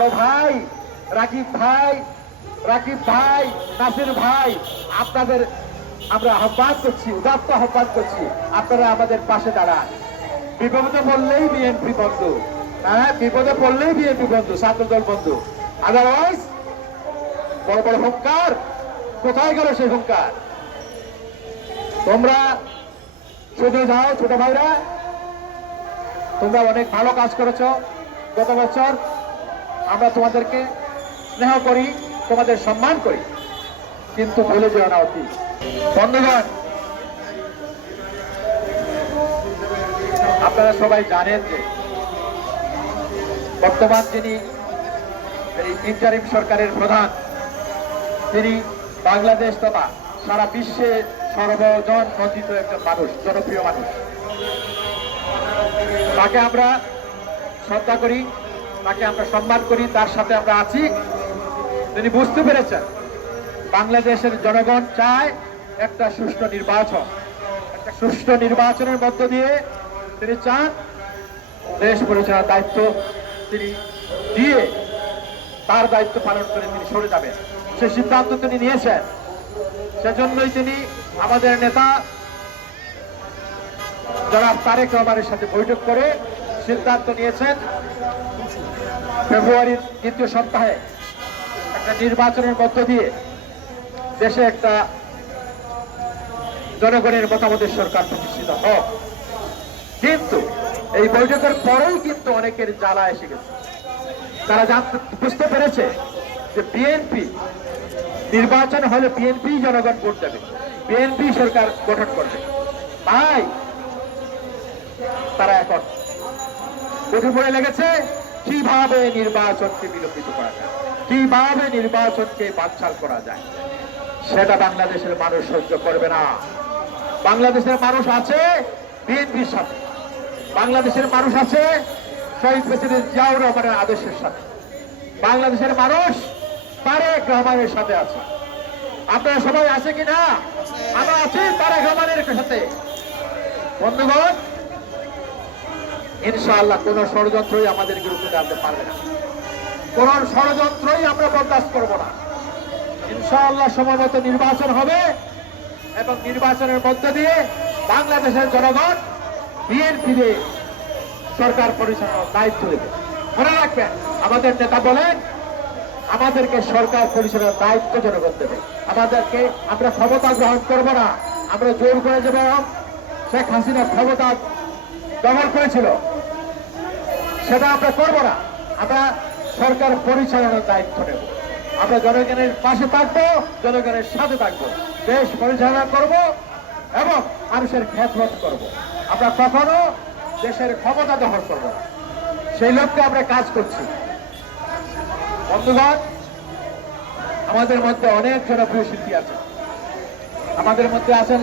ভাই, রাকিব ভাই রাকিব ভাই, নাসির ভাই, আপনাদের আমরা আহ্বান করছি, উদাত্ত আহ্বান করছি, আপনারা আমাদের পাশে দাঁড়ান। বিপদে পড়লেই বিএনপি বন্ধু। হ্যাঁ বিপদে পড়লেই বিএনপি বন্ধু, ছাত্রদল বন্ধু। আদারওয়াইজ বড় বড় হুঙ্কার, কোথায় গেল সেই হুঙ্কার? তোমরা শুধু যাও, ছোট ভাইরা। তোমরা অনেক ভালো কাজ করেছ, গত বছর তোমাদেরকে স্নেহ করি, তোমাদের সম্মান করি, কিন্তু ভুলে যেও না অতি বন্ধুগণ, আপনারা সবাই জানেন যে বর্তমান যিনি এই ইন্টারিম সরকারের প্রধান, তিনি বাংলাদেশ তথা সারা বিশ্বে সর্বজন মন্দিত একজন মানুষ, জনপ্রিয় মানুষ। তাকে আমরা শ্রদ্ধা করি। তাকে আমরা সম্মান করি, তার সাথে আমরা আছি। তিনি বুঝতে পেরেছেন, বাংলাদেশের জনগণ চায় একটা সুষ্ঠু নির্বাচন। একটা সুষ্ঠু নির্বাচনের মধ্য দিয়ে তিনি চান, দেশ পরিচালনার দায়িত্ব তিনি দিয়ে তার দায়িত্ব পালন করে তিনি সরে যাবেন। সে সিদ্ধান্ত তিনি নিয়েছেন। সেজন্যই তিনি আমাদের নেতা জনাব তারেক রহমানের সাথে বৈঠক করে সিদ্ধান্ত নিয়েছেন। ফেব্রুয়ারির দ্বিতীয় সপ্তাহে একটা নির্বাচনের মধ্য দিয়ে দেশে একটা জনগণের মতামতের সরকার প্রতিষ্ঠিত হোক। কিন্তু এই বৈঠকের পরেই কিন্তু অনেকের জ্বালা এসে গেছে। তারা জানতে বুঝতে পেরেছে যে বিএনপি নির্বাচন হলে বিএনপি জনগণ ভোট দেবে। বিএনপি সরকার গঠন করবে। তাই তারা এখন উঠে পড়ে লেগেছে। কীভাবে নির্বাচনকে বিলম্বিত করা যায়? কীভাবে নির্বাচনকে বানচাল করা যায়? সেটা বাংলাদেশের মানুষ সহ্য করবে না। বাংলাদেশের মানুষ আছে বিএনপির সাথে। বাংলাদেশের মানুষ আছে শহীদ প্রেসিডেন্ট জিয়াউর রহমানের আদেশের সাথে। বাংলাদেশের মানুষ তারেক রহমানের সাথে আছে। আপনারা সবাই আছে কি না আমরা আছি তারেক রহমানের সাথে। বন্ধুগণ ইনশাআল্লাহ কোন ষড়যন্ত্রই আমাদেরকে রুখে দাঁড়াতে পারবে না। কোন ষড়যন্ত্রই আমরা বরদাস্ত করব না। ইনশাআল্লাহ সময়মতো নির্বাচন হবে এবং নির্বাচনের মধ্য দিয়ে বাংলাদেশের জনগণ বিএনপিতে সরকার পরিচালনার দায়িত্ব দেবে মনে রাখবেন, আমাদের নেতা বলেন, আমাদেরকে সরকার পরিচালনার দায়িত্ব জনগণ দেবে। আমাদেরকে আমরা ক্ষমতা গ্রহণ করব না। আমরা জোর করে যেমন শেখ হাসিনা ক্ষমতা দখল করেছিল। সেটা আমরা করব না। আমরা সরকার পরিচালনার দায়িত্ব নেব। আমরা জনগণের পাশে থাকব, জনগণের সাথে থাকব। দেশ পরিচালনা করব এবং মানুষের খেদমত করব। আমরা কখনো দেশের ক্ষমতা দখল করব সেই লক্ষ্যে আমরা কাজ করছি। বন্ধুগণ, আমাদের মধ্যে অনেক জনপ্রিয় শিল্পী আছে। আমাদের মধ্যে আছেন